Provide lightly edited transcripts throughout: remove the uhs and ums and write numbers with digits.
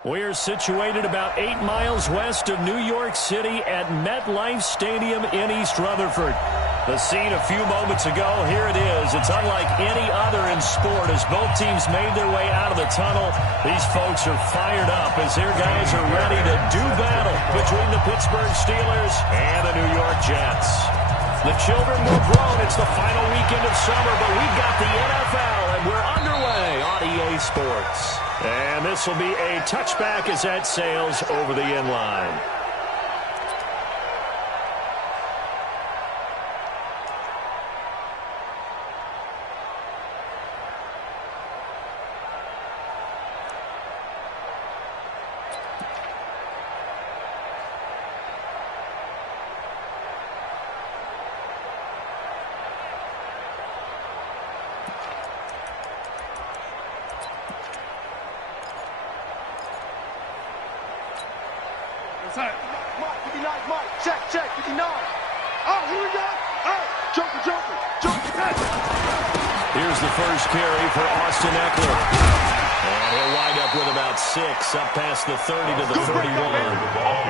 We're situated about 8 miles west of New York City at MetLife Stadium in East Rutherford. The scene a few moments ago, here it is. It's unlike any other in sport as both teams made their way out of the tunnel. These folks are fired up as their guys are ready to do battle between the Pittsburgh Steelers and the New York Jets. The children will grown. It's the final weekend of summer, but we've got the NFL, and we're underway on EA Sports. And this will be a touchback as that sails over the end line. Mike, 59, Mike, check, 59. Oh, here we go. Oh, Joker. Here's the first carry for Austin Eckler. And he'll wind up with about 6, up past the 30 to the 31.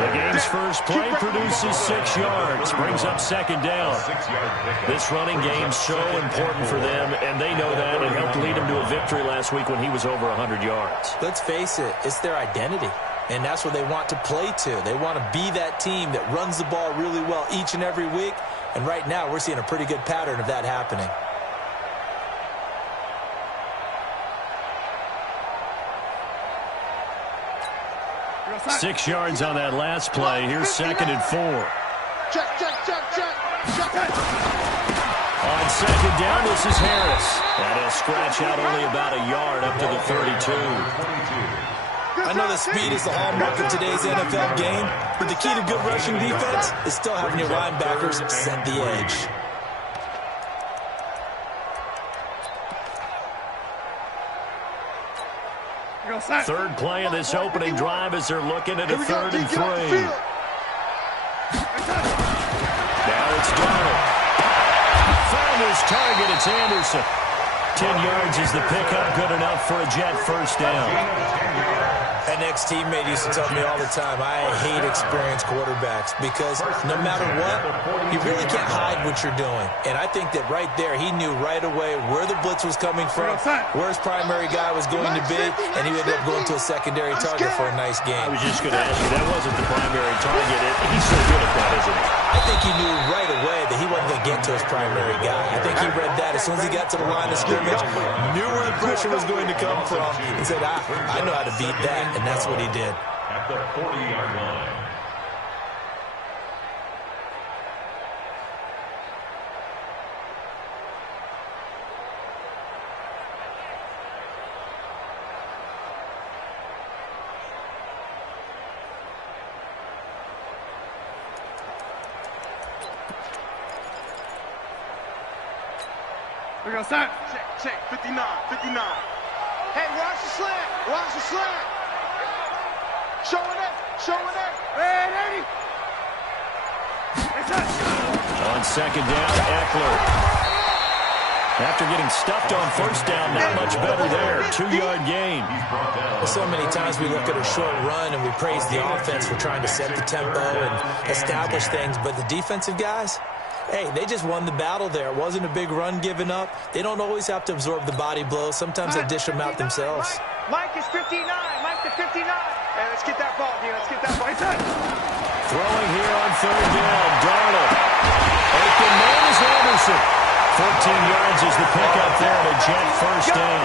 The game's first play produces 6 yards, brings up second down. This running game's so important for them, and they know that. It helped lead them to a victory last week when he was over 100 yards. Let's face it, it's their identity. And that's what they want to play to. They want to be that team that runs the ball really well each and every week. And right now, we're seeing a pretty good pattern of that happening. Six yards on that last play. Here's 2nd and 4. Check. On second down, this is Harris. And he'll scratch out only about a yard up to the 32. I know that speed is the hallmark of today's NFL game, but the key to good rushing defense is still having your linebackers set the edge. Third play of this opening drive as they're looking at a 3rd and 3. Now it's Darnold. Found his target. It's Anderson. 10 yards is the pickup, good enough for a Jet first down. An ex-teammate used to tell me all the time, I hate experienced quarterbacks because no matter what, you really can't hide what you're doing. And I think that right there, he knew right away where the blitz was coming from, where his primary guy was going to be, and he ended up going to a secondary target for a nice game. I was just going to ask you, that wasn't the primary target. He's so good at that, isn't he? I think he knew right away that he wasn't going to get to his primary guy. I think he read that as soon as he got to the line of scrimmage, knew where the pressure was going to come from, and said, I know how to beat that, and that's what he did. At the 40-yard line. We're going to start. Check, 59. Hey, watch the slant. Showing it. Ready. On second down, Eckler. After getting stuffed on first down, not much better there. 2-yard gain. So many times we look at a short run and we praise the offense for trying to set the tempo and establish things, but the defensive guys, hey, they just won the battle there. It wasn't a big run given up. They don't always have to absorb the body blows. Sometimes they dish them out themselves. Mike is 59. Mike to 59. Hey, let's get that ball, Dean. Throwing here on 3rd down, Darnold. Open man is Anderson. 14 yards is the pickup there at a Jet first down.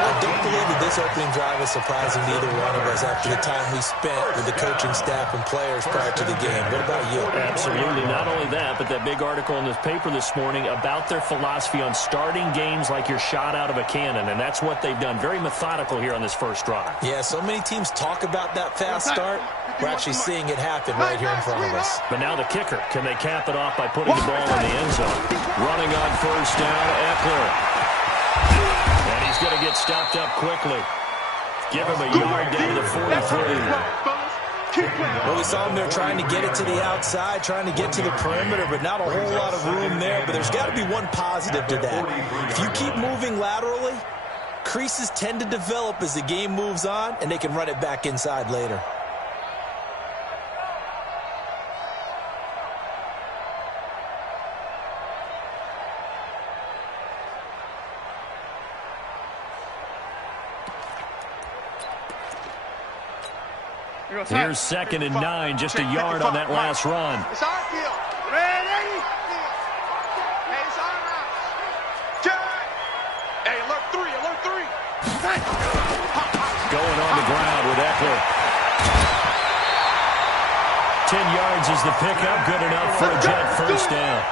I don't believe that this opening drive is surprising to either one of us after the time we spent with the coaching staff and players prior to the game. What about you? Absolutely. Not only that, but that big article in the paper this morning about their philosophy on starting games like you're shot out of a cannon, and that's what they've done. Very methodical here on this first drive. Yeah, so many teams talk about that fast start. We're actually seeing it happen right here in front of us. But now the kicker. Can they cap it off by putting the ball in the end zone? Running on first down, Eckler. And he's going to get stopped up quickly. Give him a yard down to the 43. Well, we saw him there trying to get it to the outside, trying to get to the perimeter, but not a whole lot of room there. But there's got to be one positive to that. If you keep moving laterally, creases tend to develop as the game moves on, and they can run it back inside later. Here's 2nd and 9, just a yard on that last run. It's our field. Red 80. Hey, it's our house. Jack. Hey, alert 3, alert 3. Going on the ground with Eckler. 10 yards is the pickup, good enough for a Jet first down.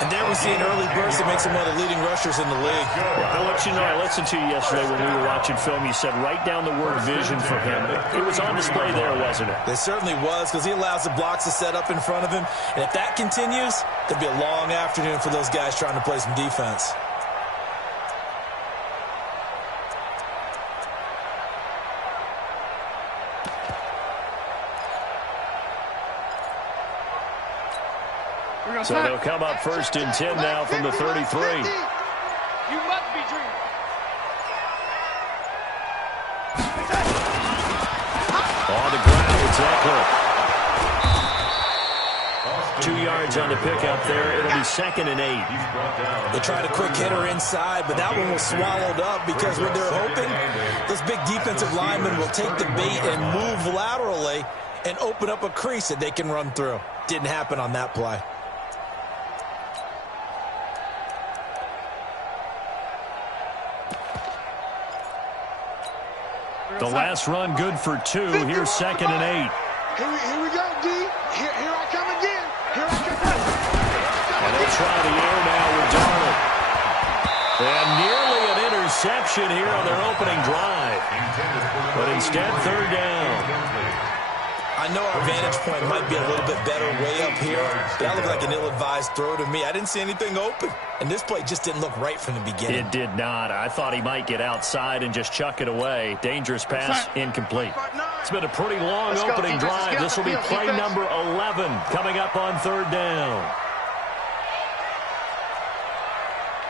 And there we see an early burst that makes him one of the leading rushers in the league. I'll let you know, I listened to you yesterday when we were watching film. You said write down the word vision for him. It was on display there, wasn't it? It certainly was, because he allows the blocks to set up in front of him. And if that continues, there'll be a long afternoon for those guys trying to play some defense. So they'll come up 1st and 10 now from the 33. You must be dreaming. On the ground, it's Eckler. 2 yards on the pickup there. It'll be 2nd and 8. They tried a quick hitter inside, but that one was swallowed up because what they're hoping, those big defensive linemen will take the bait and move laterally and open up a crease that they can run through. Didn't happen on that play. The last run good for 2. Here's 2nd and 8. Here we go, D. Here I come again. Here I come. And they'll try the air now with Darnold. And nearly an interception here on their opening drive. But instead, 3rd down. I know our vantage point might be a little bit better way up here, but that looked like an ill-advised throw to me. I didn't see anything open, and this play just didn't look right from the beginning. It did not. I thought he might get outside and just chuck it away. Dangerous pass, incomplete. It's been a pretty long opening drive. This will be play number 11 coming up on 3rd down.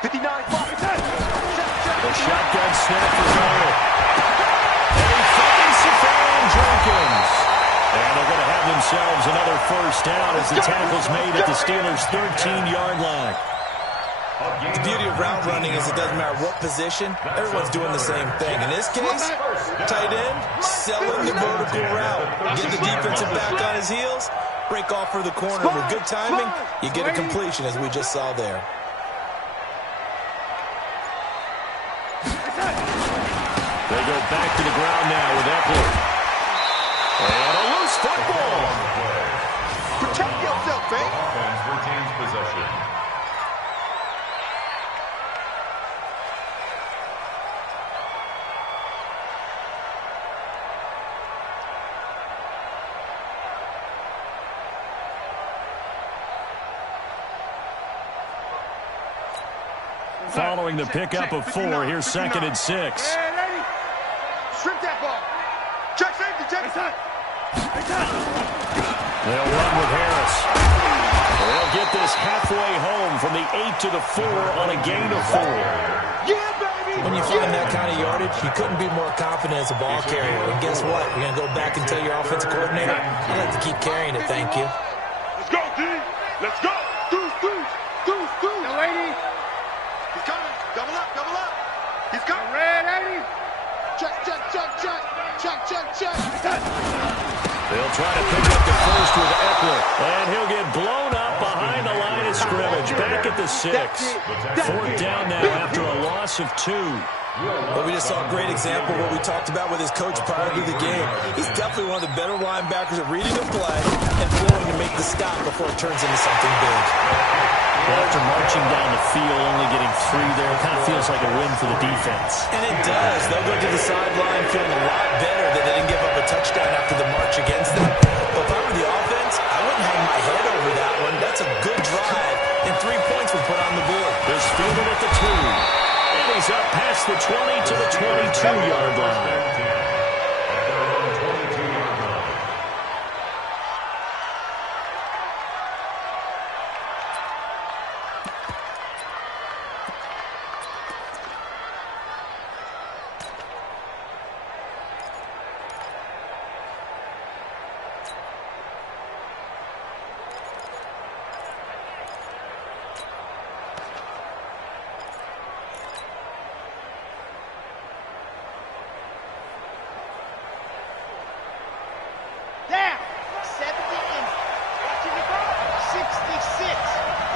59. The shotgun snap for Darnold. And he finds Safarian Jenkins. And they're going to have themselves another first down as the tackle's made at the Steelers' 13-yard line. The beauty of route running is it doesn't matter what position, everyone's doing the same thing. In this case, tight end, selling the vertical route. Get the defensive back on his heels, break off for the corner. With good timing, you get a completion, as we just saw there. They go back to the ground now with Eckler. And a loose football. Protect yourself, man. Offense retains possession. Following the pickup of 4, here's 2nd and 6. Strip that ball. Check safety, check safety. They'll run with Harris. They'll get this halfway home from the 8 to the 4 on a gain of 4. Yeah, baby. When you find that kind of yardage, you couldn't be more confident as a ball carrier. And guess what? You're going to go back and tell your offensive coordinator, I'd like to keep carrying it, thank you. Let's go, D. Let's go. Deuce, deuce, deuce, deuce. Now, lady. He's coming. Double up, double up. He's coming. Red 80. Check, check, check, check. Check, check, check. They'll try to pick up the first with Eckler. And he'll get blown up behind the line of scrimmage. Back at the 6. 4th down now after a loss of 2. But we just saw a great example of what we talked about with his coach prior to the game. He's definitely one of the better linebackers at reading the play and flowing to make the stop before it turns into something big. Well, after marching down the field, only getting 3 there, it kind of feels like a win for the defense. And it does. They'll go to the sideline feeling a lot better that they didn't give up a touchdown after the march against them. But if I were the offense, I wouldn't hang my head over that one. That's a good drive, and 3 points were put on the board. This fielded at the 2. And he's up past the 20 to the 22-yard line. Down. 70 in. Watching the ball. 66.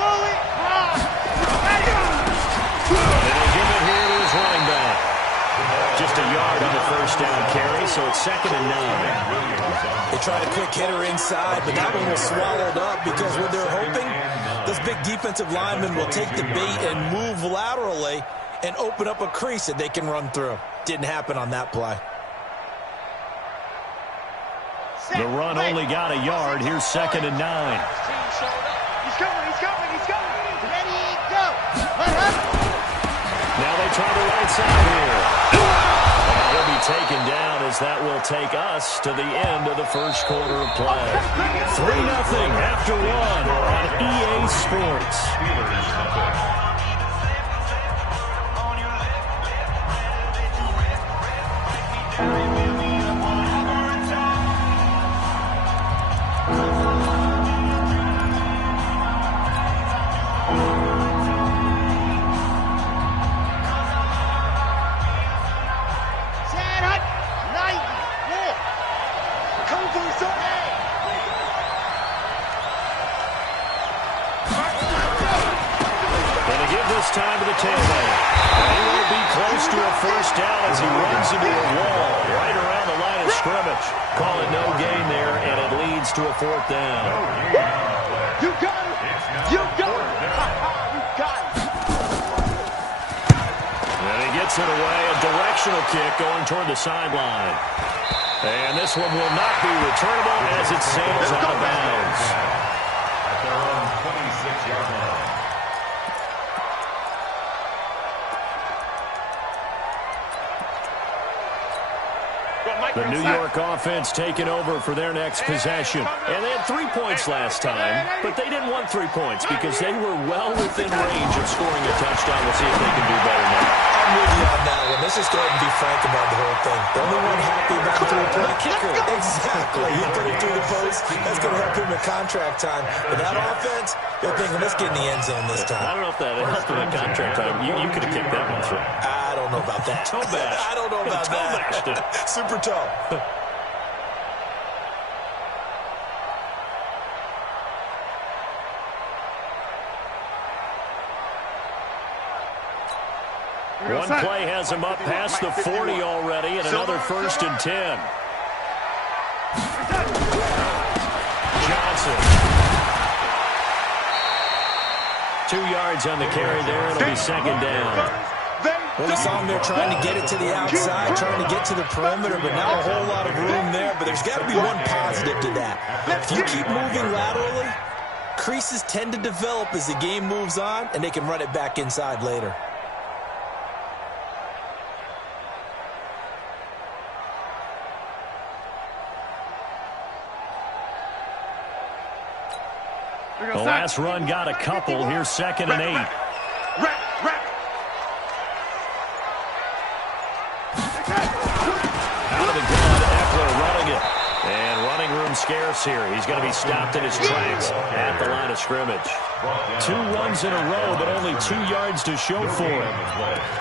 Fully hard. And they give it here to his running back. Just a yard on the first down carry, so it's 2nd and 9. They tried a quick hitter inside, but that one was swallowed up because what they're hoping, this big defensive lineman will take the bait and move laterally and open up a crease that they can run through. Didn't happen on that play. The run only got a yard. Here's 2nd and 9. He's coming. Ready, go. Now they try the right side here. And he'll be taken down as that will take us to the end of the first quarter of play. 3-0 after 1 on EA Sports. Time to the tailback. He will be close to a first down as he runs into a wall right around the line of scrimmage. Call it no gain there, and it leads to a 4th down. You got it. You got it. You got it. And he gets it away. A directional kick going toward the sideline. And this one will not be returnable as it sails out of bounds. At their own 26-yard line. The New York offense taking over for their next possession. And they had 3 points last time, but they didn't want 3 points because they were well within range of scoring a touchdown. We'll see if they can do better now. I'm with you on that one. Let's just go ahead and be frank about the whole thing. The only one happy about the 3-point kicker. Exactly. He put it through the post. That's going to help him in contract time. But that offense, they're thinking, let's get in the end zone this time. I don't know if that helped him in contract time. You could have kicked that one through. I don't know about that. Toe bash. I don't know about toe bashed it. Super toe. One play has him up past the 40 already, and another 1st and 10. Johnson. 2 yards on the carry there. It'll be 2nd down. Well, you saw him there trying to get it to the outside, trying to get to the perimeter, but not a whole lot of room there. But there's got to be one positive to that. If you keep moving laterally, creases tend to develop as the game moves on, and they can run it back inside later. The last run got a couple. Here's 2nd and 8. Out of the gun, Eckler running it. And running room scarce here. He's going to be stopped in his tracks at the line of scrimmage. 2 runs in a row, but only 2 yards to show for it.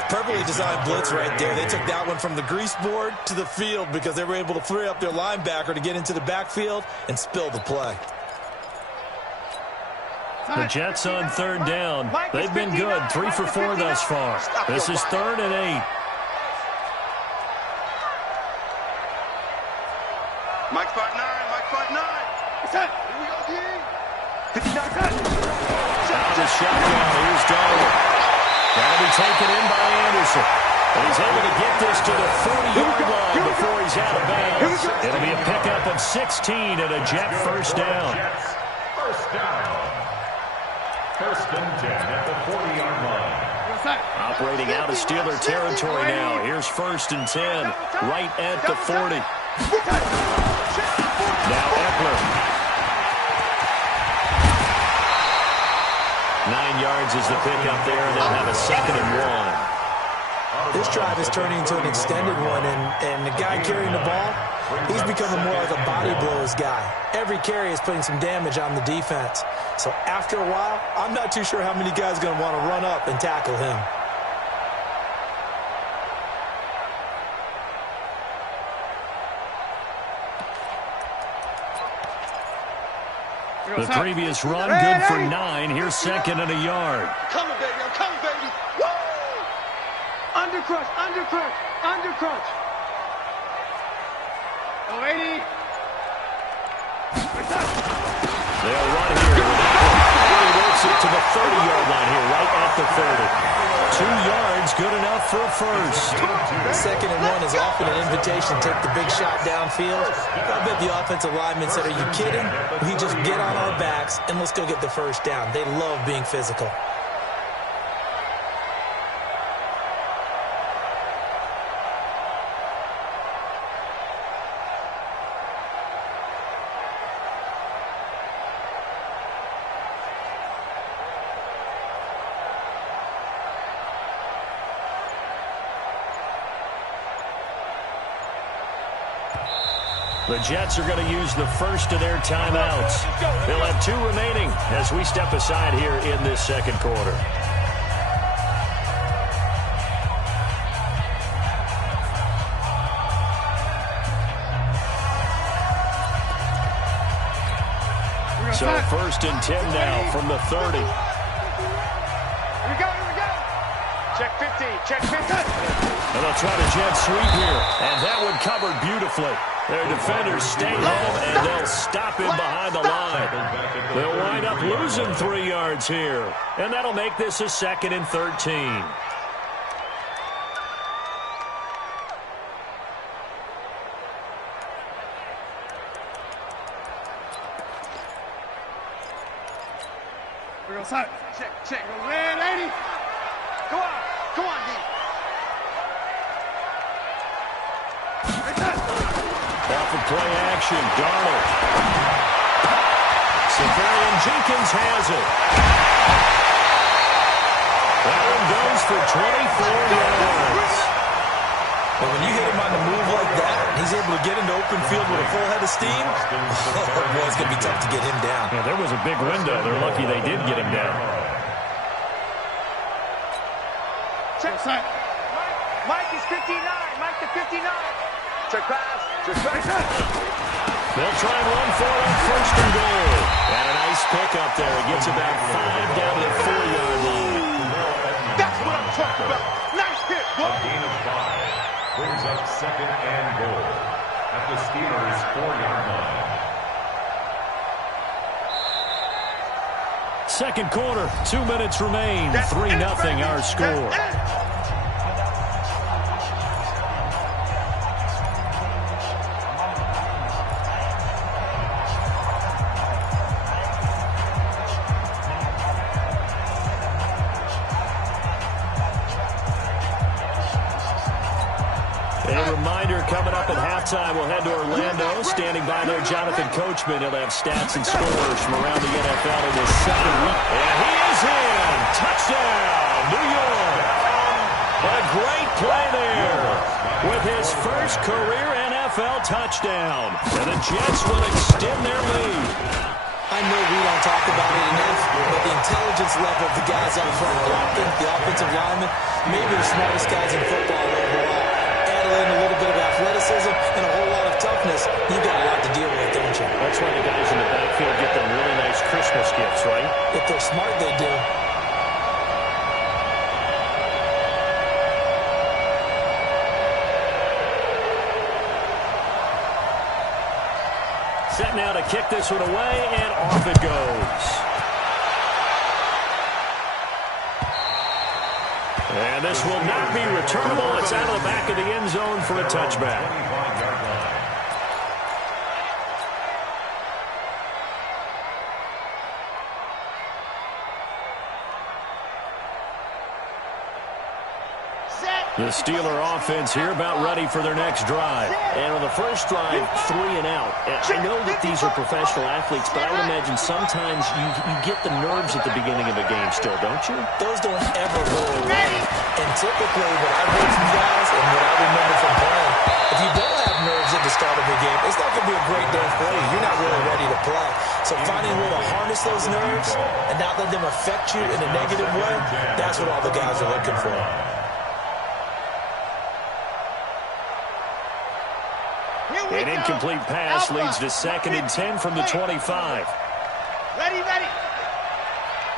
Perfectly designed blitz right there. They took that one from the grease board to the field because they were able to free up their linebacker to get into the backfield and spill the play. The Jets on 3rd down. They've been good. 3 for 4 thus far. This is 3rd and 8. Mike 5'9", Mike 5'9". Here we go, D. 59. Out of the shotgun. Here's Darwin. That'll be taken in by Anderson. And he's able to get this to the 40-yard line before he's out of bounds. It'll be a pickup of 16 and a Jet first down. First down. 1st and 10 at the 40-yard line. Operating out of Steeler territory now. Here's 1st and 10, right at the 40. Now Eckler. 9 yards is the pickup there, and they'll have a 2nd and 1. This drive is turning into an extended one, and the guy carrying the ball, he's becoming more like a body blows guy. Every carry is putting some damage on the defense. So after a while, I'm not too sure how many guys are going to want to run up and tackle him. The previous run, good for 9. Here's second and a yard. I'm coming, baby. I'm coming, baby. Woo! Undercrush, undercrush, undercrush. Oh, 80. They'll run here. And he works it to the 30-yard line here, right at the 30. 2 yards, good enough for a first. Second and 1 is often an invitation to take the big shot downfield. I bet the offensive lineman said, are you kidding? We just get on our backs and let's go get the first down. They love being physical. The Jets are going to use the first of their timeouts. They'll have 2 remaining as we step aside here in this second quarter. So first and 10 now from the 30. Here we go, here we go. Check 50, check 50. And they'll try to jet sweep here. And that one covered beautifully. Their defenders stay home, and they'll stop him behind the line. They'll wind up losing 3 yards here. And that'll make this a 2nd and 13. We're going to check, check. Red 80. Go on, go on, D. Off of play action, Darnold. Severian Jenkins has it. That one goes for 24 yards. But when you hit him on the move like that, he's able to get into open field with a full head of steam. Oh, boy, it's going to be tough to get him down. Yeah, there was a big window. They're lucky they did get him down. Check, Mike. Mike is 59. Mike to 59. Check pass. Check pass. They'll try and run for it on first and goal. And a nice pick up there. It gets about 5 down to the 4-yard line. That's what I'm talking about. Nice hit, boy. A gain of 5 brings up second and goal at the Steelers' 4-yard line. Second quarter, 2 minutes remain. 3-0 our score. Coming up at halftime, we'll head to Orlando. Standing by there, Jonathan Coachman. He'll have stats and scores from around the NFL in this second week. And he is in. Touchdown, New York. A great play there with his first career NFL touchdown. And the Jets will extend their lead. I know we don't talk about it enough, but the intelligence level of the guys up front blocking, the offensive linemen, maybe the smartest guys in football overall. In a little bit of athleticism and a whole lot of toughness, you got a lot to deal with, don't you? That's why the guys in the backfield get them really nice Christmas gifts, right? If they're smart, they do. Set now to kick this one away, and off it goes. And this will not be returnable. It's out of the back of the end zone for a touchback. The Steeler offense here about ready for their next drive. And on the first drive, 3 and out. And I know that these are professional athletes, but I would imagine sometimes you get the nerves at the beginning of a game still, don't you? Those don't ever go away. And typically what I've heard from guys and what I remember from playing, if you don't have nerves at the start of a game, it's not going to be a great day for you. You're not really ready to play. So finding a way to harness those nerves and not let them affect you in a negative way, that's what all the guys are looking for. An incomplete pass leads to 2nd and 10 from the 25. Ready, ready.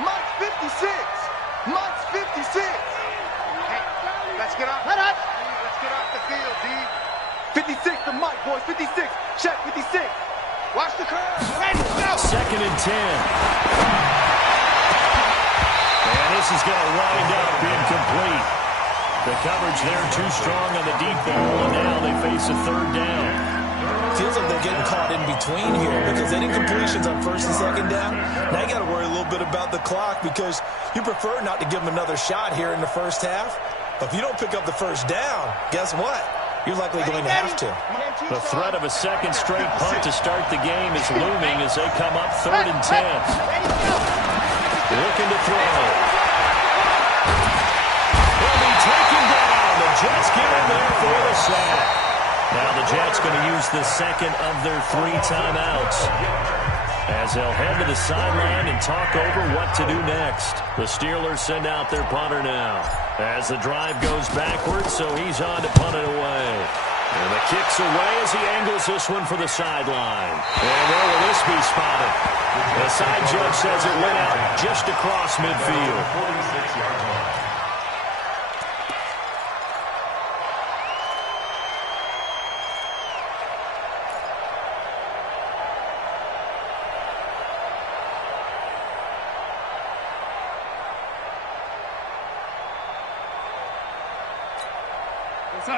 Mike's 56. Mike's 56. Hey, let's get off. Let's get off the field, D. 56 to Mike, boys. 56. Check 56. Watch the curve. Ready, go. 2nd and 10. And this is going to wind up incomplete. The coverage there too strong on the deep ball, and now they face a 3rd down. Feels like they're getting caught in between here because they didn't completions on 1st and 2nd down. Now you got to worry a little bit about the clock because you prefer not to give them another shot here in the 1st half. But if you don't pick up the 1st down, guess what? You're likely going to have to. The threat of a 2nd straight punt to start the game is looming as they come up 3rd and 10. Looking to throw. He'll be taken down. The Jets get in there for the sack. Now the Jets going to use the 2nd of their 3 timeouts as they'll head to the sideline and talk over what to do next. The Steelers send out their punter now as the drive goes backwards, so he's on to punt it away. And the kick's away as he angles this one for the sideline. And where will this be spotted? The side judge says it went out just across midfield. 46-yard line.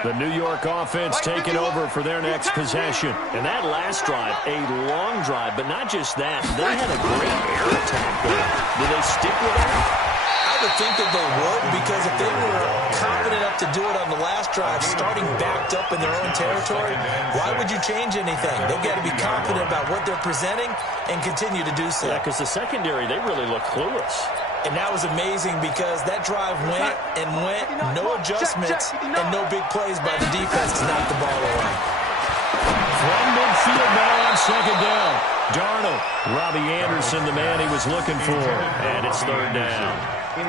The New York offense taking over for their next possession. And that last drive, a long drive, but not just that. They had a great air attack there. Do they stick with that? I would think that they would because if they were confident enough to do it on the last drive, starting backed up in their own territory, why would you change anything? They've got to be confident about what they're presenting and continue to do so. Yeah, because the secondary, they really look clueless. And that was amazing because that drive went and went, no adjustments, and no big plays by the defense to knock the ball away. From midfield now on 2nd down. Darnold, Robbie Anderson, the man he was looking for, and it's 3rd down.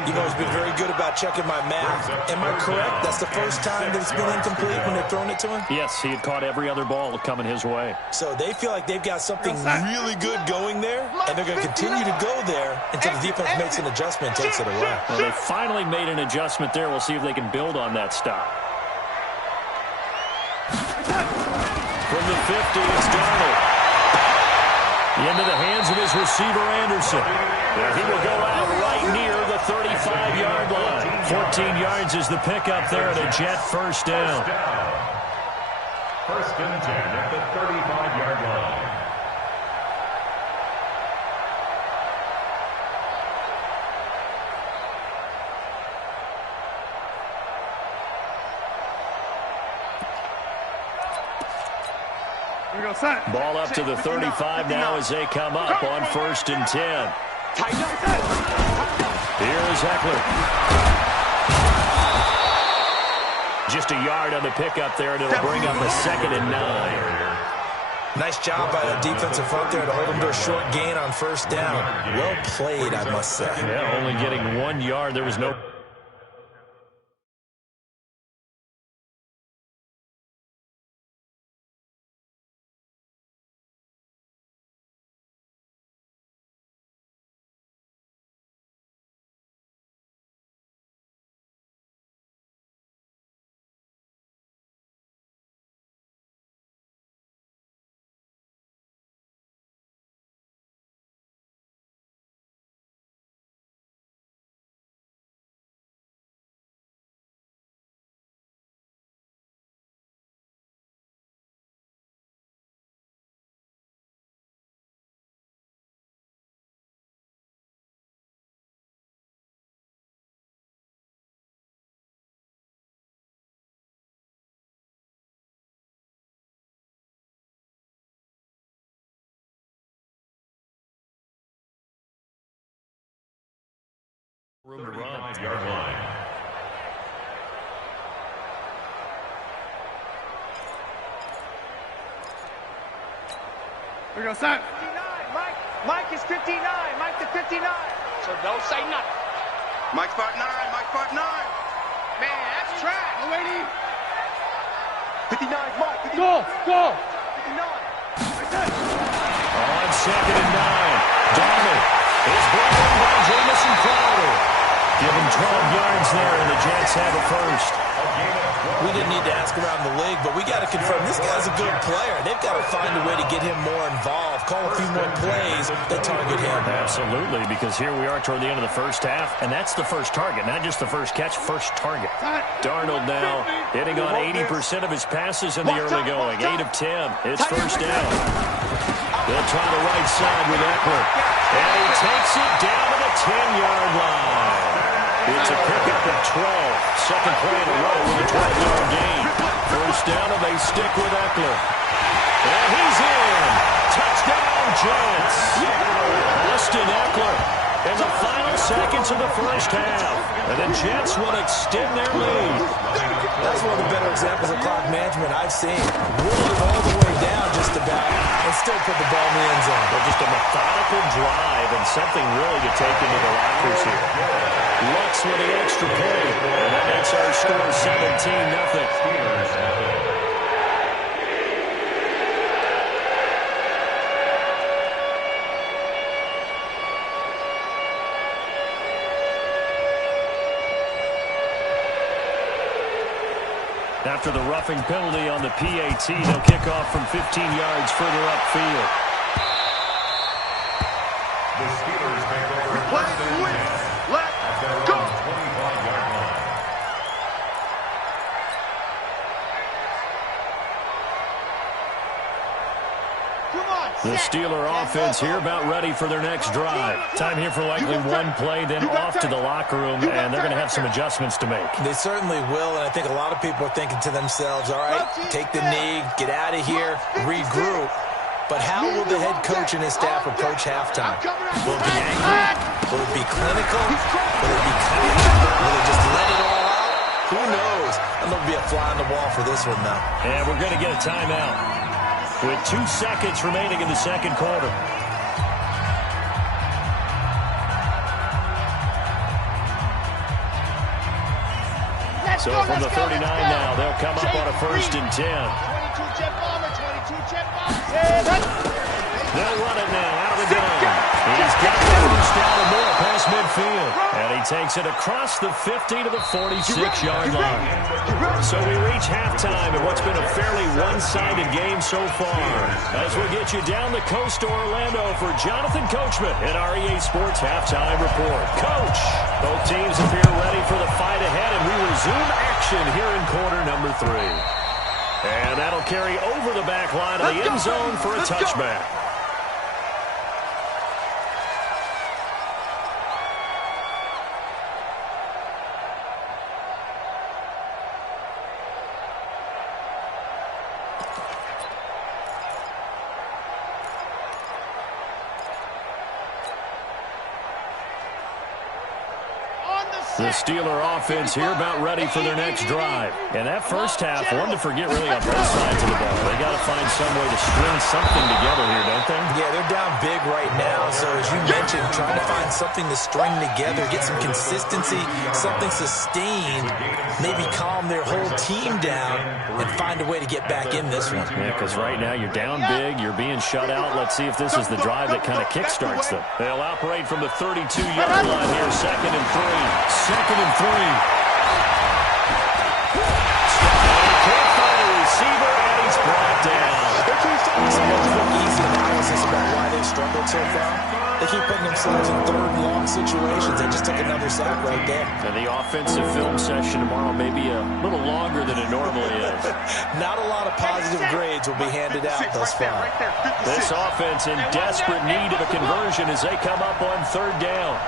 You've always been very good about checking my math. Am I correct? That's the first time that it's been incomplete when they've thrown it to him? Yes, he had caught every other ball coming his way. So they feel like they've got something really good going there, and they're going to continue to go there until the defense makes an adjustment and takes it away. Well, they finally made an adjustment there. We'll see if they can build on that stop. From the 50, it's Darnold. Into the hands of his receiver, Anderson. He will go out right near the 35-yard line. 14 yards is the pickup there, and a Jet 1st down. 1st and 10 at the 35-yard line. Ball up to the 35 now as they come up on 1st and 10. Here's Eckler. Just a yard on the pickup there, and it'll bring up a 2nd and 9. Nice job by that defensive front there to hold them to a short gain on 1st down. Well played, I must say. Yeah, only getting 1 yard. There was no... room to run. 35-yard line. We go, son. 59. Mike is 59. Mike to 59. So don't say nothing. Mike's 5'9". Mike's 5'9". Man, that's trash. No waiting. 59, Mike. 59. Go. 59. On 2nd and 9. Darnold is brought in by Jamison Crowder. Give him 12 yards there, and the Jets have a first. We didn't need to ask around the league, but we got to confirm this guy's a good player. They've got to find a way to get him more involved, call a few more plays that target him. Absolutely, because here we are toward the end of the first half, and that's the first target, not just the first catch, first target. Darnold now hitting on 80% of his passes in the early going, 8 of 10. It's first down. They'll try the right side with Eckler, and he takes it down to the 10-yard line. It's a pickup of 12. Second play in a row with a 12-yard gain. First down, and they stick with Eckler. And he's in. Touchdown, Jets. Austin Eckler in the final seconds of the first half. And the Jets will extend their lead. That's one of the better examples of clock management I've seen. Roll it all the way down just about and still put the ball in the end zone. But just a methodical drive and something really to take into the lockers here. Lux with the extra point. And that makes our score 17-0. After the roughing penalty on the PAT, they'll kick off from 15 yards further upfield. The Steelers take over first and 10 at their own 25-yard line. The Steeler offense here about ready for their next drive. Time here for likely one play, then off to the locker room, and they're going to have some adjustments to make. They certainly will, and I think a lot of people are thinking to themselves, all right, take the knee, get out of here, regroup. But how will the head coach and his staff approach halftime? Will it be angry? Will it be clinical? Will it be calm? Will it just let it all out? Who knows? And there'll be a fly on the wall for this one, though. And we're going to get a timeout with 2 seconds remaining in the second quarter. So from the 39 now, they'll come up on a first and 10. 22 jet bomber, 22 jet bomber. They'll run it now out of the gun. He's got the first down and more past midfield. And he takes it across the 50 to the 46-yard line. So we reach halftime in what's been a fairly one-sided game so far. As we get you down the coast to Orlando for Jonathan Coachman at our EA Sports Halftime Report. Coach, both teams appear ready for the fight ahead, and we resume action here in quarter number 3. And that'll carry over the back line of the end zone for a touchback. The Steeler offense here about ready for their next drive. And that first half, one to forget really on both sides of the ball. They got to find some way to string something together here, don't they? Yeah, they're down big right now. So as you mentioned, trying to find something to string together, get some consistency, something sustained, maybe calm their whole team down and find a way to get back in this one. Yeah, because right now you're down big, you're being shut out. Let's see if this is the drive that kind of kickstarts them. They'll operate from the 32-yard line here, second and 3. Second and 3. He can't find a receiver, and he's brought down. Some easy analysis about why they've struggled so far. They keep putting themselves in third and long situations. They just took another sack right there. And the offensive film session tomorrow may be a little longer than it normally is. Not a lot of positive grades will be handed out thus far. This offense in desperate need of a conversion as they come up on third down.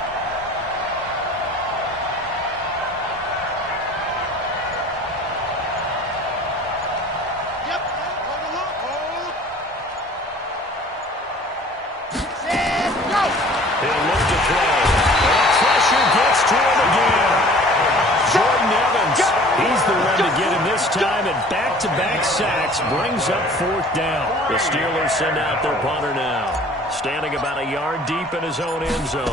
Back-to-back sacks brings up fourth down. The Steelers send out their punter now, standing about a yard deep in his own end zone.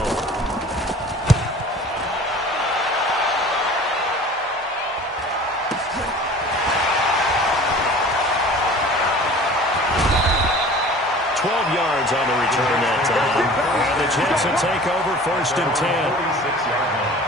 12 yards on the return that time. And the Jets will take over 1st and 10. 46-yard line.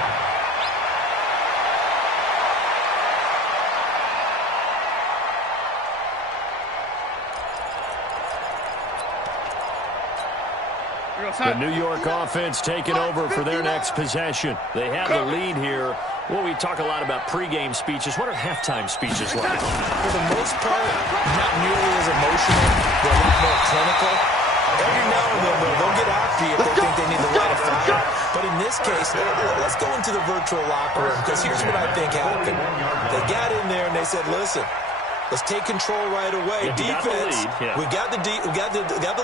The New York offense taking over for their next possession. They have the lead here. Well, we talk a lot about pregame speeches. What are halftime speeches like? For the most part, not nearly as emotional. They're a lot more clinical. Every now and then, they'll get after you if they think they need to light a fire. But in this case, let's go into the virtual locker room, because here's what I think happened. They got in there and they said, listen, let's take control right away. Defense, we got the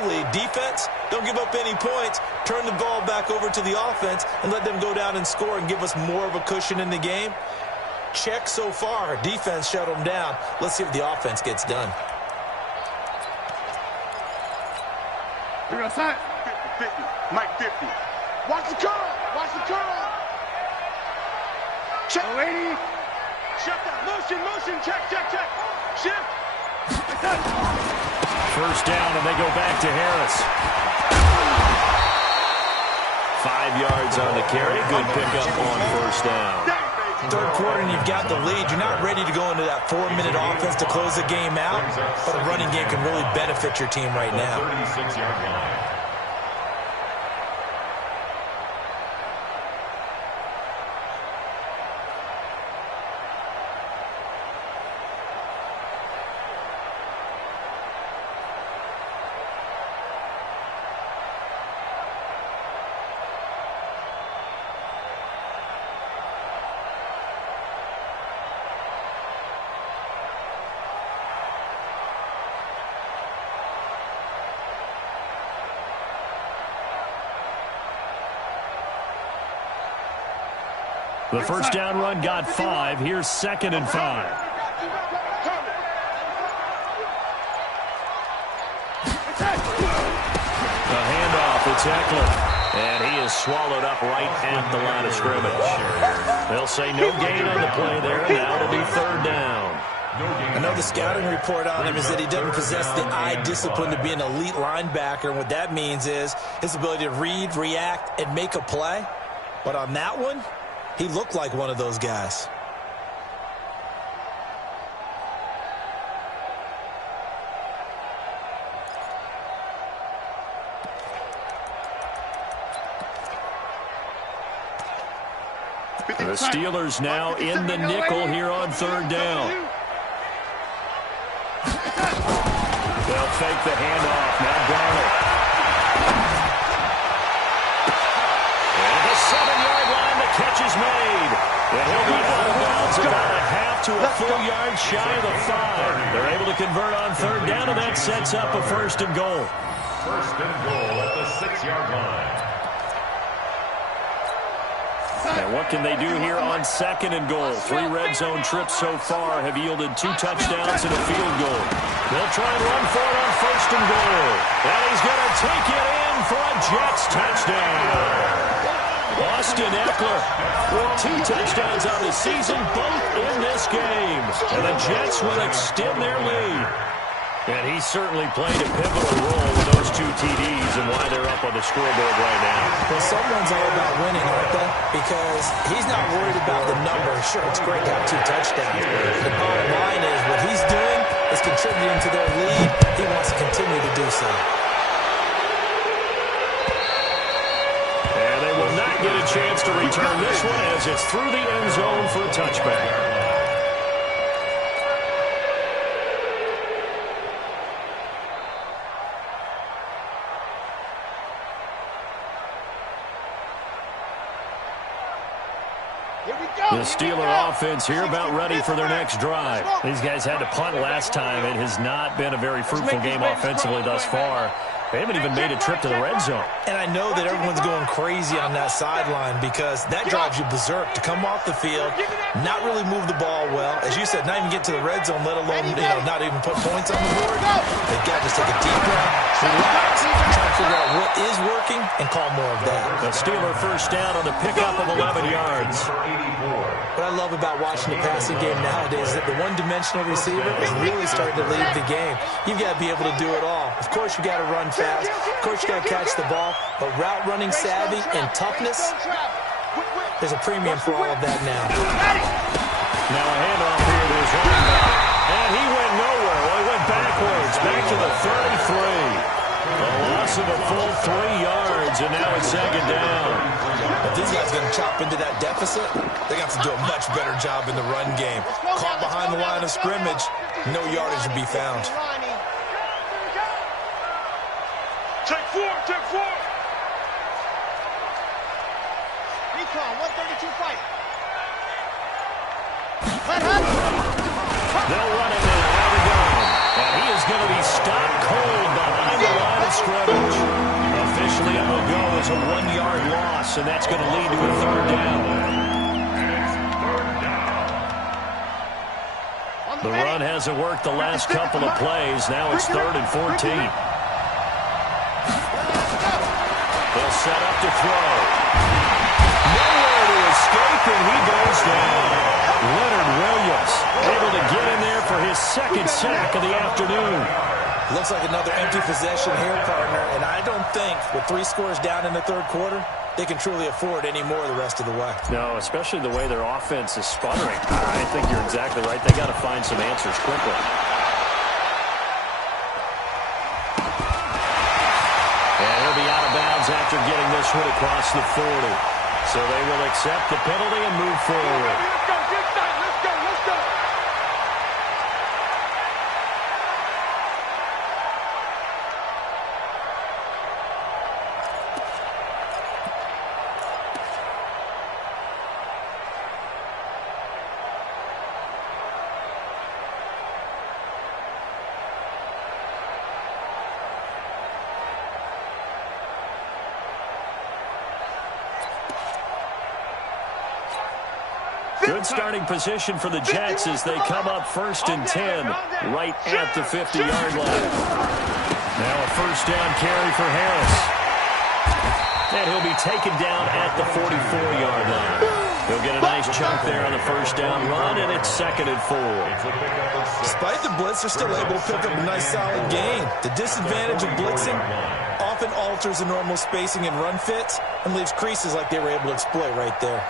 lead. Defense, don't give up any points. Turn the ball back over to the offense and let them go down and score and give us more of a cushion in the game. Check so far. Defense shut them down. Let's see if the offense gets done. 50, Mike 50. Watch the curl. Watch the curl. Check. Lady. Shift that. Motion. Check. Shift. 1st down, and they go back to Harris. 5 yards on the carry. Good pickup on 1st down. 3rd quarter, and you've got the lead. You're not ready to go into that 4-minute offense to close the game out, but a running game can really benefit your team right now. 36-yard line. The 1st down run got 5. Here's 2nd and 5. The handoff, it's Eckler. And he is swallowed up right at the line of scrimmage. They'll say no gain on the play there. Now it'll be 3rd down. I know the scouting report on him is that he doesn't possess the eye discipline to be an elite linebacker. And what that means is his ability to read, react, and make a play. But on that one, he looked like one of those guys. The Steelers now in the nickel here on 3rd down. They'll fake the handoff. Now Darnold. And the 7-yard line, the catch is made. And he'll be out of bounds about a half to a full yard shy of the 5. They're able to convert on 3rd down, and that sets up a 1st and goal. 1st and goal at the 6-yard line. And what can they do here on 2nd and goal? 3 red zone trips so far have yielded 2 touchdowns and a field goal. They'll try and run for it on 1st and goal. And he's going to take it in for a Jets touchdown. Austin Eckler with 2 touchdowns on the season, both in this game. And the Jets will extend their lead. And he certainly played a pivotal role with those 2 TDs and why they're up on the scoreboard right now. Well, someone's all about winning, aren't they? Because he's not worried about the number. Sure, it's great to have 2 touchdowns. The bottom line is what he's doing is contributing to their lead. He wants to continue to do so. And they will not get a chance to return this one as it's through the end zone for a touchback. The Steeler offense here about ready for their next drive. These guys had to punt last time. It has not been a very fruitful game offensively thus far. They haven't even made a trip to the red zone. And I know that everyone's going crazy on that sideline because that drives you berserk to come off the field, not really move the ball well. As you said, not even get to the red zone, let alone, not even put points on the board. They've got to just take a deep breath, relax, and try to figure out what is working and call more of that. The Steeler first down on the pickup of 11 yards. What I love about watching the passing game nowadays is that the one-dimensional receiver is really starting to lead the game. You've got to be able to do it all. Of course, you got to run fast. Of course, you got to catch the ball. But route running savvy and toughness, there's a premium for all of that now. Now a handoff here to his running back. And he went nowhere. Well, he went backwards, back to the 33. A loss of a full 3 yards, and now it's second down. If these guys are going to chop into that deficit, they got to do a much better job in the run game. Caught behind the line of scrimmage, no yardage to be found. Take four, take four. Recon, 132 fight. They'll run it now. Out of gun. And he is going to be stopped cold behind the line of scrimmage. Officially it will go as a 1-yard loss, and that's going to lead to a third down. The run hasn't worked the last couple of plays. Now it's 3rd and 14. They'll set up to throw. Nowhere to escape, and he goes down. Leonard Williams able to get in there for his second sack of the afternoon. Looks like another empty possession here, partner, and I don't think with 3 scores down in the third quarter, they can truly afford any more the rest of the way. No, especially the way their offense is sputtering. I think you're exactly right. They got to find some answers quickly. And he'll be out of bounds after getting this one across the 40. So they will accept the penalty and move forward. Good starting position for the Jets as they come up 1st and 10 right at the 50-yard line. Now a first down carry for Harris. And he'll be taken down at the 44-yard line. He'll get a nice chunk there on the first down run, and it's 2nd and 4. Despite the blitz, they're still able to pick up a nice solid gain. The disadvantage of blitzing often alters the normal spacing and run fits and leaves creases like they were able to exploit right there.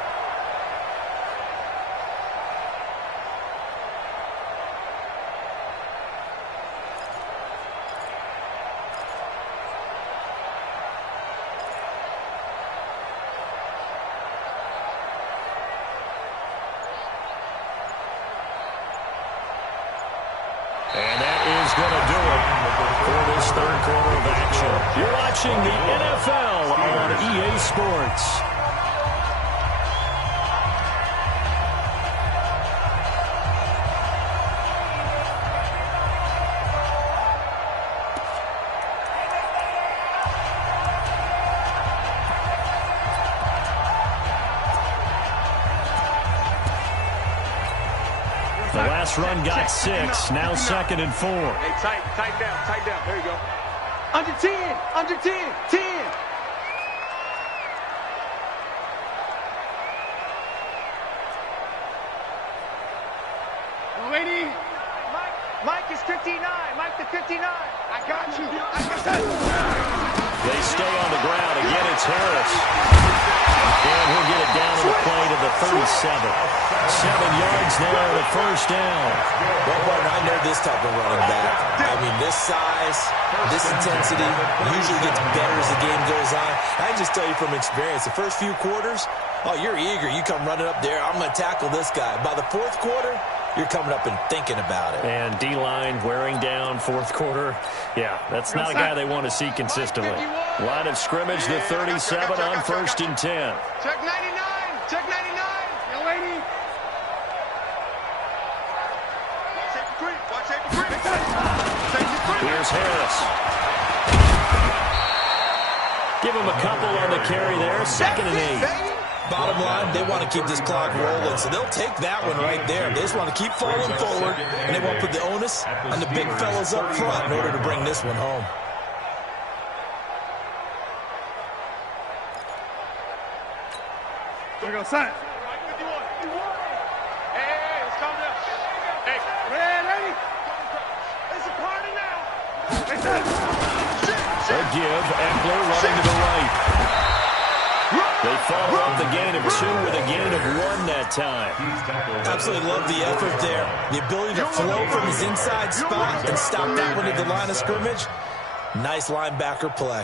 And that is going to do it for this third quarter of action. You're watching the NFL on EA Sports. The last run got 6, now 2nd and 4. Hey, tight down. There you go. Under 10, 10. Lady. Mike is 59. Mike the 59. I got you. They stay on the ground. Again, it's Harris. And he'll get it down to the play to the 37. 7 yards there on the first down. Well, partner, I know this type of running back. I mean, this size, this intensity usually gets better as the game goes on. I can just tell you from experience, the first few quarters, oh, you're eager. You come running up there. I'm going to tackle this guy. By the 4th quarter, you're coming up and thinking about it. And D-line wearing down 4th quarter. Yeah, that's not a guy they want to see consistently. Line of scrimmage, the 37 on 1st and 10. Check 99. Check 99. Young lady. Watch April Creek. Here's Harris. Give him a couple on the carry there. 2nd and 8. Bottom line, they want to keep this clock rolling, so they'll take that one right there. They just want to keep falling forward, and they want to put the onus on the big fellas up front in order to bring this one home. Here we go, son. Hey, let's calm down. Hey, red, ready? It's a party now. A give. Eckler running to the right. They follow up the gain of 2 with a gain of 1 that time. Absolutely love the effort there. The ability to flow from his inside spot and stop that one at the line of scrimmage. Nice linebacker play.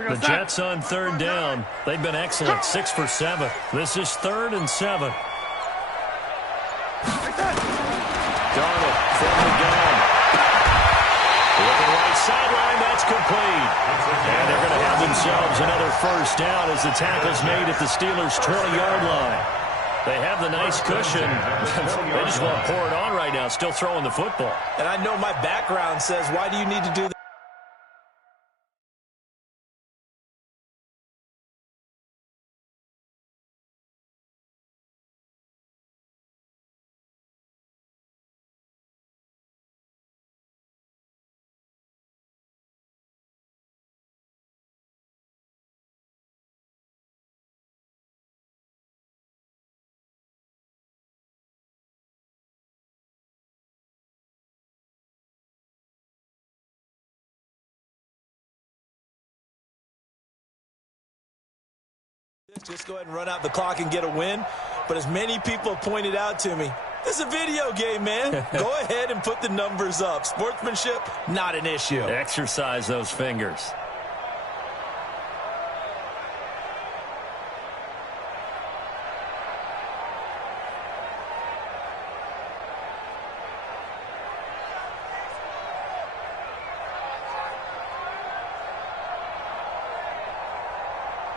The Jets on 3rd down. They've been excellent. 6 for 7. This is 3rd and 7. Darnold from the gun. Looking right sideline. That's complete. And they're going to have themselves another first down as the tackle's made at the Steelers' 20-yard line. They have the nice cushion. They just want to pour it on right now, still throwing the football. And I know my background says, why do you need to do that? Just go ahead and run out the clock and get a win. But as many people have pointed out to me, this is a video game, man. Go ahead and put the numbers up. Sportsmanship, not an issue. Exercise those fingers.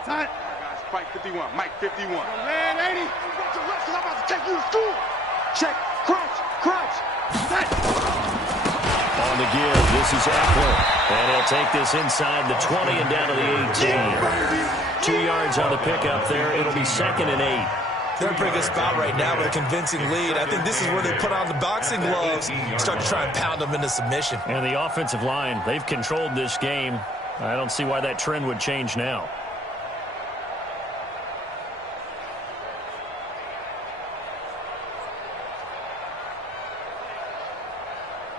Time. Mike 51, Mike 51. Man, 80. You got your rest, I'm about to take you to school. Check, crunch, crunch. Set. On the give, this is Eckler. And he'll take this inside the 20 and down to the 18. 2 yards on the pickup there. It'll be 2nd and 8. They're in a pretty good spot right now with a convincing lead. I think this is where they put on the boxing gloves, start to try and pound them into submission. And the offensive line, they've controlled this game. I don't see why that trend would change now.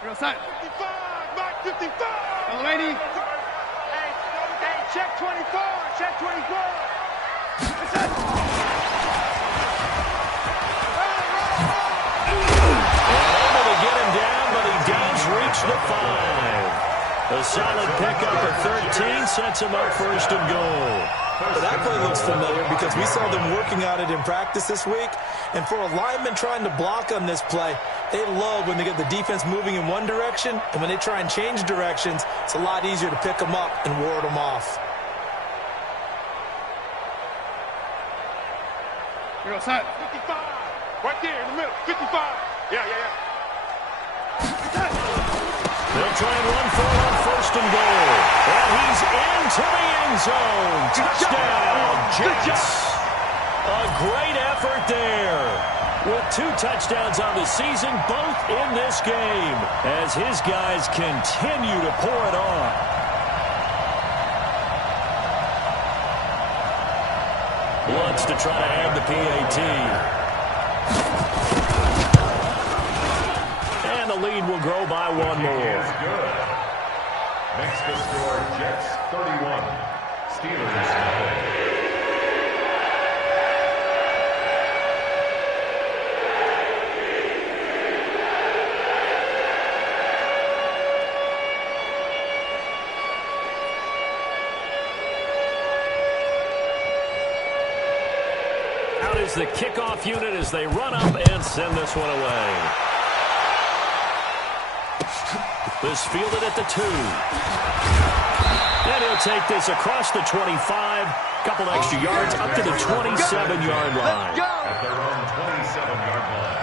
Outside. 55, Mike 55. Hello, lady. Hey, check 24, check 24. Able to get him down, but he does reach the 5. A solid pickup at 13 sets him up 1st and goal. But that play looks familiar because we saw them working on it in practice this week. And for a lineman trying to block on this play, they love when they get the defense moving in one direction, and when they try and change directions, it's a lot easier to pick them up and ward them off. Here we go, son. 55. Right there in the middle. 55. Yeah. They'll try and run for it on 1st and goal. And he's into the end zone. Touchdown, Jets. A great effort there. With 2 touchdowns on the season, both in this game, as his guys continue to pour it on. Wants to try to add the PAT. And the lead will grow by 1 more. Makes the score Jets 31, Steelers 0. Out is the kickoff unit as they run up and send this one away. This fielded at the 2. And he'll take this across the 25, couple extra yards up to the 27-yard line. At their own 27-yard line.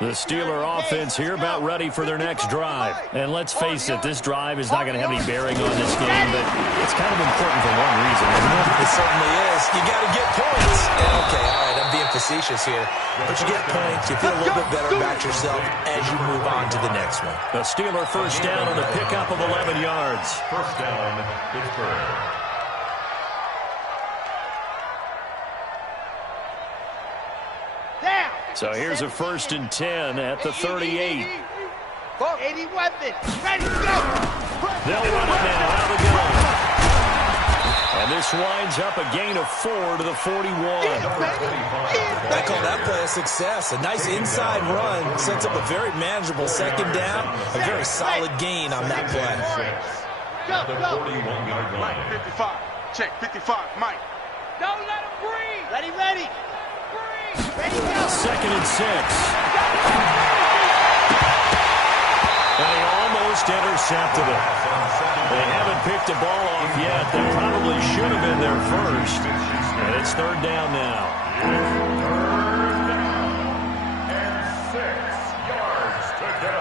The Steeler offense here about ready for their next drive. And let's face it, this drive is not going to have any bearing on this game, but it's kind of important for one reason, isn't it? It certainly is. You got to get points. And okay, all right, I'm being facetious here. But you get points, you feel a little bit better about yourself as you move on to the next one. The Steeler first down on the pickup of 11 yards. First down, Pittsburgh. So here's a 1st and 10 at the 38. 80 weapons. Ready, go. They'll run it now out of the gun. And this winds up a gain of 4 to the 41. I call that play a success. A nice inside run sets up a very manageable second down. A very solid gain on that play. Go, go. 41-yard line. Mike, 55. Check, 55. Mike. Don't let him breathe. Ready, ready. Ready, go. 2nd and 6. And he almost intercepted it. They haven't picked the ball off yet. They probably should have been there first. And it's 3rd down now. Third down and 6 yards to go.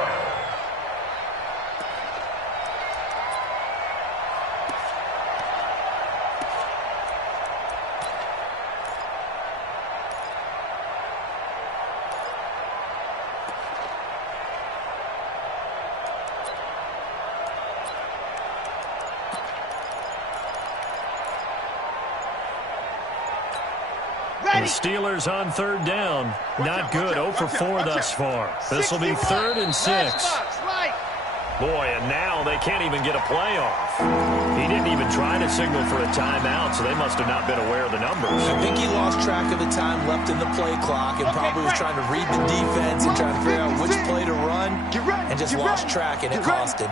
The Steelers on 3rd down. Not good. 0 for 4 thus far. This will be 3rd and 6. Boy, and now they can't even get a play off. He didn't even try to signal for a timeout, so they must have not been aware of the numbers. I think he lost track of the time left in the play clock and probably was trying to read the defense and trying to figure out which play to run and just lost track, and it cost him.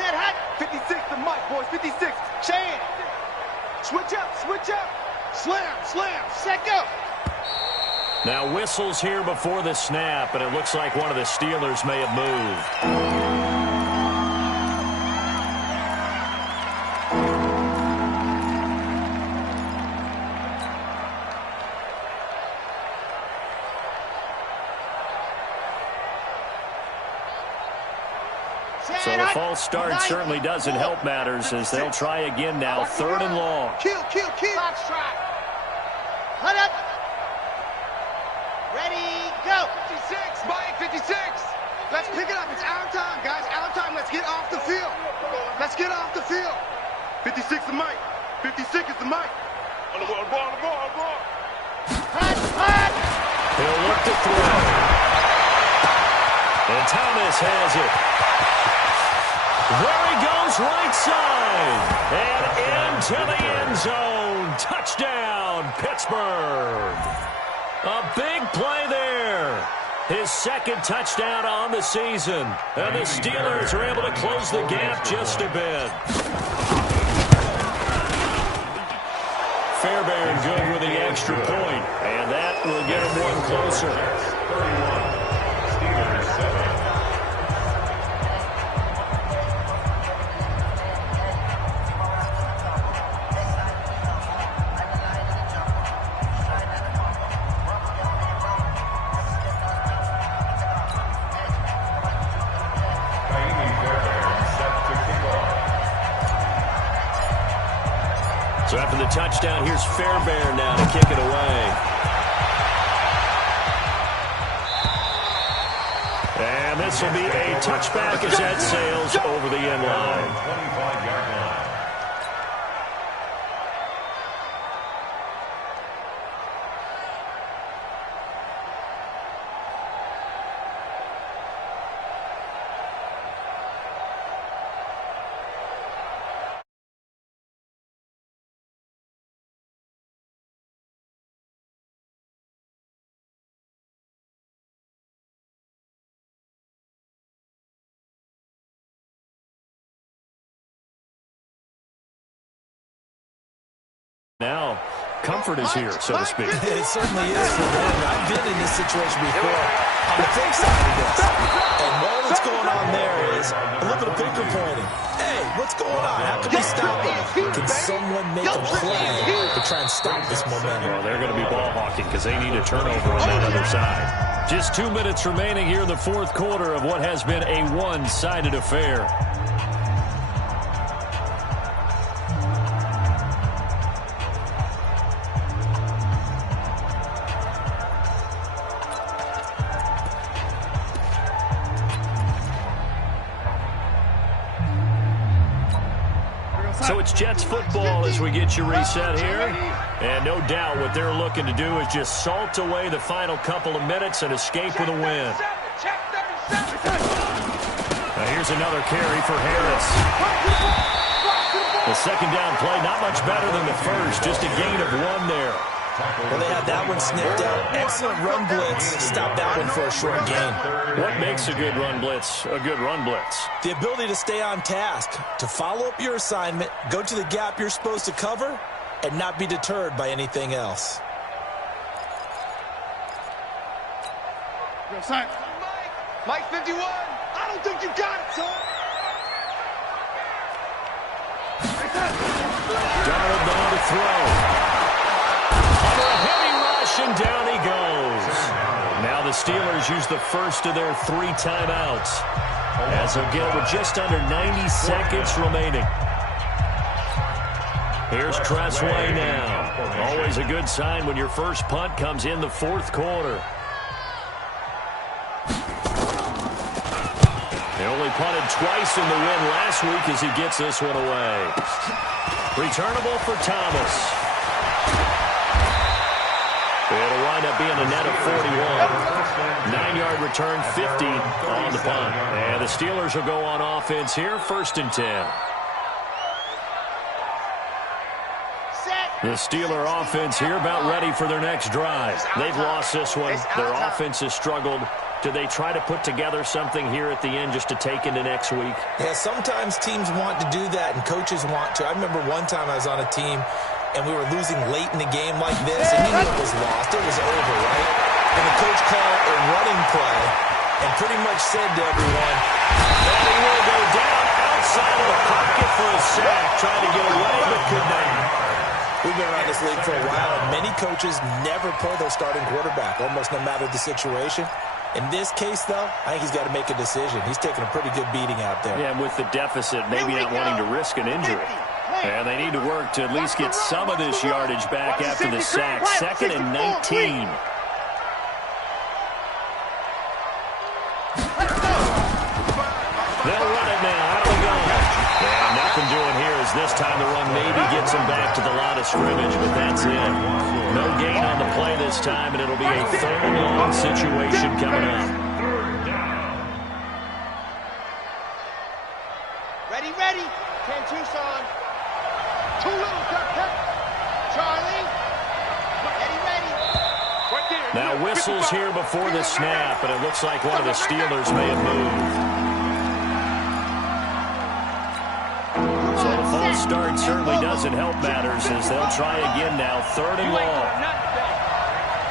Set hot. 56 to Mike, boys. 56. Chance. Switch up, switch up. Slam, slam. Set, go. Now whistles here before the snap, and it looks like one of the Steelers may have moved. So a false start certainly doesn't help matters as they'll try again now. 3rd and long. Kill. Box try. Let up. Ready, go. 56, Mike, 56. Let's pick it up. It's our time, guys. Our time. Let's get off the field. Let's get off the field. 56 to Mike. 56 is the Mike. On the ball. Hot. He'll look to throw. And Thomas has it. There he goes, right side. And into the end zone. Touchdown, Pittsburgh. A big play there. His 2nd touchdown on the season. And the Steelers are able to close the gap just a bit. Fairbairn good with the extra point. And that will get him one closer. 31. Steelers 7. So after the touchdown, here's Fairbairn now to kick it away. And this will be a touchback as that sails over the end line. 25-yard line. Now, comfort is here, so to speak. It certainly is for them. I've been in this situation before on the flip side of this. And all that's going on there is a little bit of finger pointing. Hey, what's going on? How can we stop him? Can someone make a play to try and stop this momentum? Well, they're going to be ball hawking because they need a turnover on that other side. Just 2 minutes remaining here in the fourth quarter of what has been a one-sided affair. So it's Jets football as we get you reset here. And no doubt what they're looking to do is just salt away the final couple of minutes and escape with a win. Now here's another carry for Harris. The second down play, not much better than the first, just a gain of 1 there. Well, they had that one snipped out. Excellent run blitz. Stop that one for a short gain. What makes a good run blitz a good run blitz? The ability to stay on task, to follow up your assignment, go to the gap you're supposed to cover, and not be deterred by anything else. Mike 51. I don't think you got it, son. Donald down to throw. Under a heavy rush, and down he goes. Now the Steelers use the first of their 3 timeouts, as they'll get it with just under 90 seconds remaining. Here's Tressway now. Always a good sign when your first punt comes in the fourth quarter. They only punted twice in the win last week as he gets this one away. Returnable for Thomas. It'll wind up being a net of 41. 9-yard return, 50 on the punt. And the Steelers will go on offense here, 1st and 10. The Steeler offense here about ready for their next drive. They've lost this one. Their offense has struggled. Do they try to put together something here at the end just to take into next week? Yeah, sometimes teams want to do that and coaches want to. I remember one time I was on a team and we were losing late in the game like this, and you knew it was lost. It was over, right? And the coach called a running play and pretty much said to everyone, and he will go down outside of the pocket for a sack, trying to get away, but could not. We've been around this league for a while, and many coaches never pull their starting quarterback, almost no matter the situation. In this case, though, I think he's got to make a decision. He's taking a pretty good beating out there. Yeah, and with the deficit, maybe not wanting to risk an injury. And they need to work to at least get some of this yardage back after the sack. 2nd and 19. They'll run it now. Out of the gun. And nothing doing here as this time the run maybe gets them back to the line of scrimmage, but that's it. No gain on the play this time, and it'll be a 3rd and long situation coming up. Ready. 10 Tucson. Too little, Charlie. Ready. Now whistles here before the snap, and it looks like one of the Steelers may have moved. So the false start certainly doesn't help matters as they'll try again now. 3rd and long.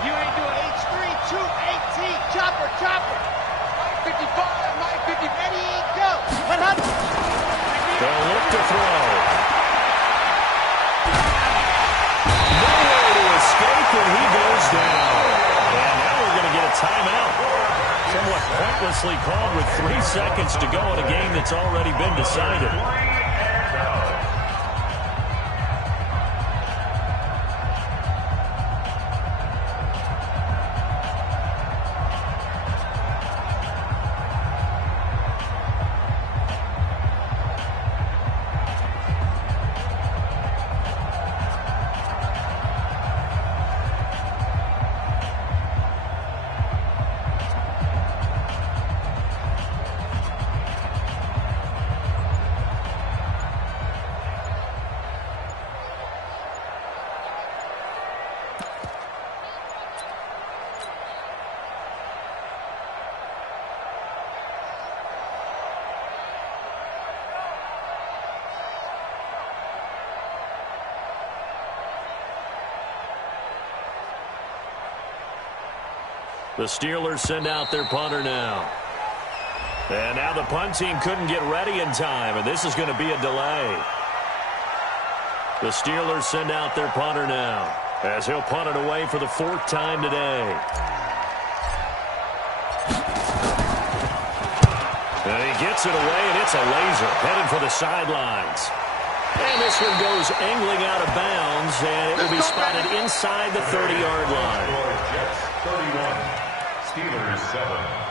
You ain't doing H3, 218. Chopper. Mike 55, Mike 50. Ready, go. 100. They'll look to throw. Nowhere to escape, and he goes down. And now we're going to get a timeout. Somewhat pointlessly called with 3 seconds to go in a game that's already been decided. The Steelers send out their punter now. And now the punt team couldn't get ready in time, and this is going to be a delay. The Steelers send out their punter now, as he'll punt it away for the 4th time today. And he gets it away, and it's a laser, headed for the sidelines. And this one goes angling out of bounds, and it will be spotted inside the 30-yard line. Jets 31, Steelers 7.